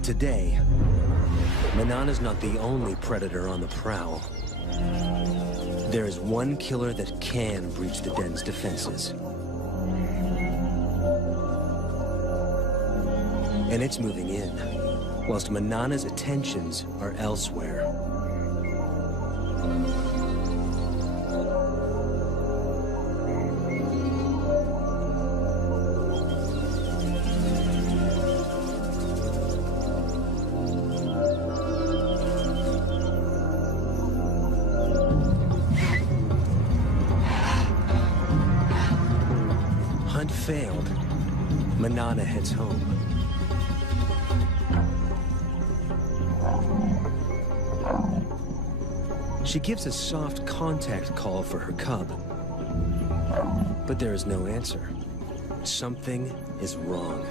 But today, Manana's not the only predator on the prowl. There is one killer that can breach the den's defenses. And it's moving in, whilst Manana's attentions are elsewhere. Hunt failed. Manana heads home. She gives a soft contact call for her cub, but there is no answer. Something is wrong.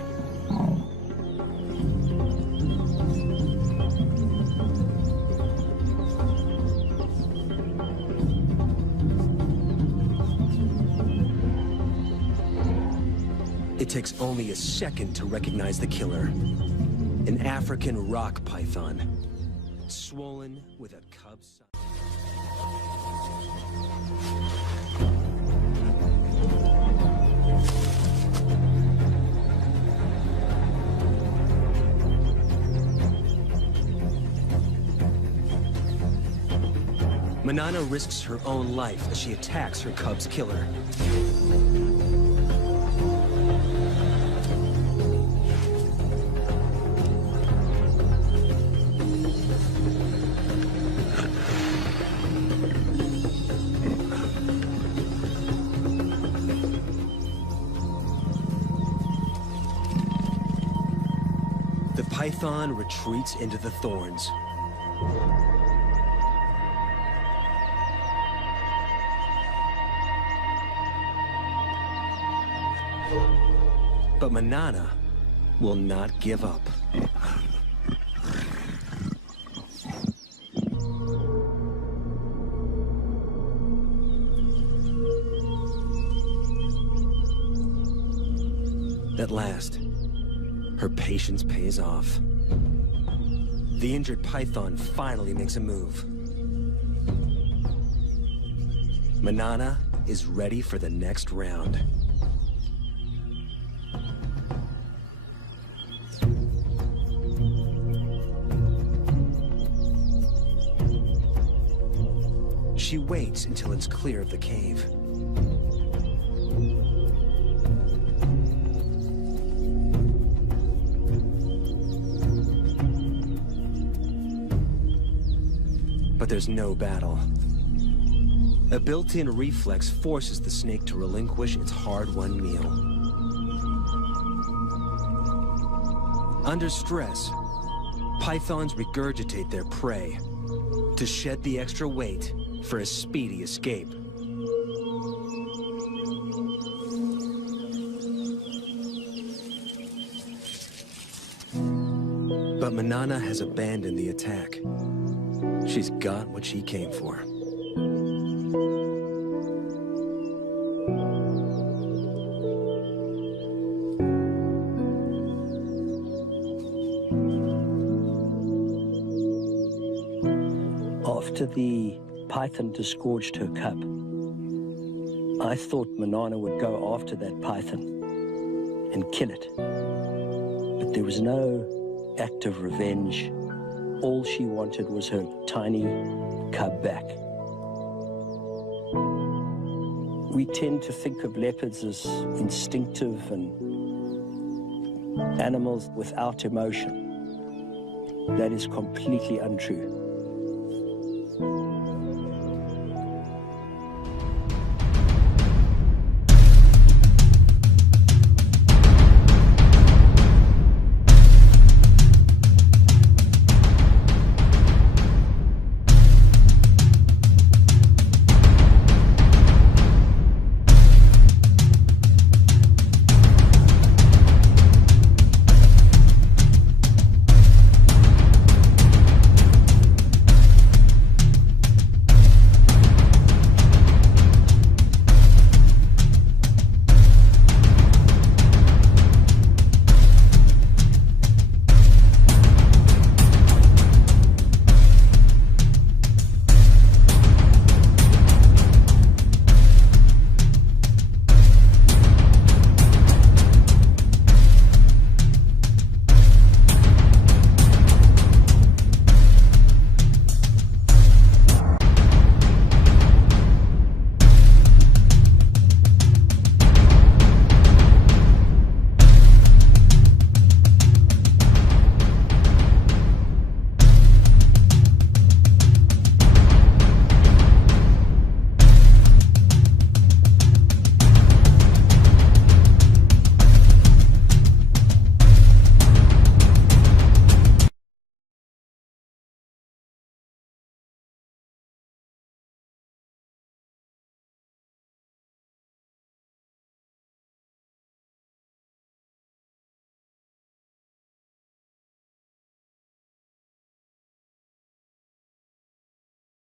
It takes only a second to recognize the killer. An African rock python, swollen with a cub size. Manana risks her own life as she attacks her cub's killer. The python retreats into the thorns. But Manana will not give up. At last, her patience pays off. The injured python finally makes a move. Manana is ready for the next round. She waits until it's clear of the cave. But there's no battle. A built-in reflex forces the snake to relinquish its hard-won meal. Under stress, pythons regurgitate their prey to shed the extra weight for a speedy escape. But Manana has abandoned the attack. She's got what she came for. After the python disgorged her cub, I thought Manana would go after that python and kill it. But there was no act of revenge. All she wanted was her tiny cub back. We tend to think of leopards as instinctive and animals without emotion. That is completely untrue.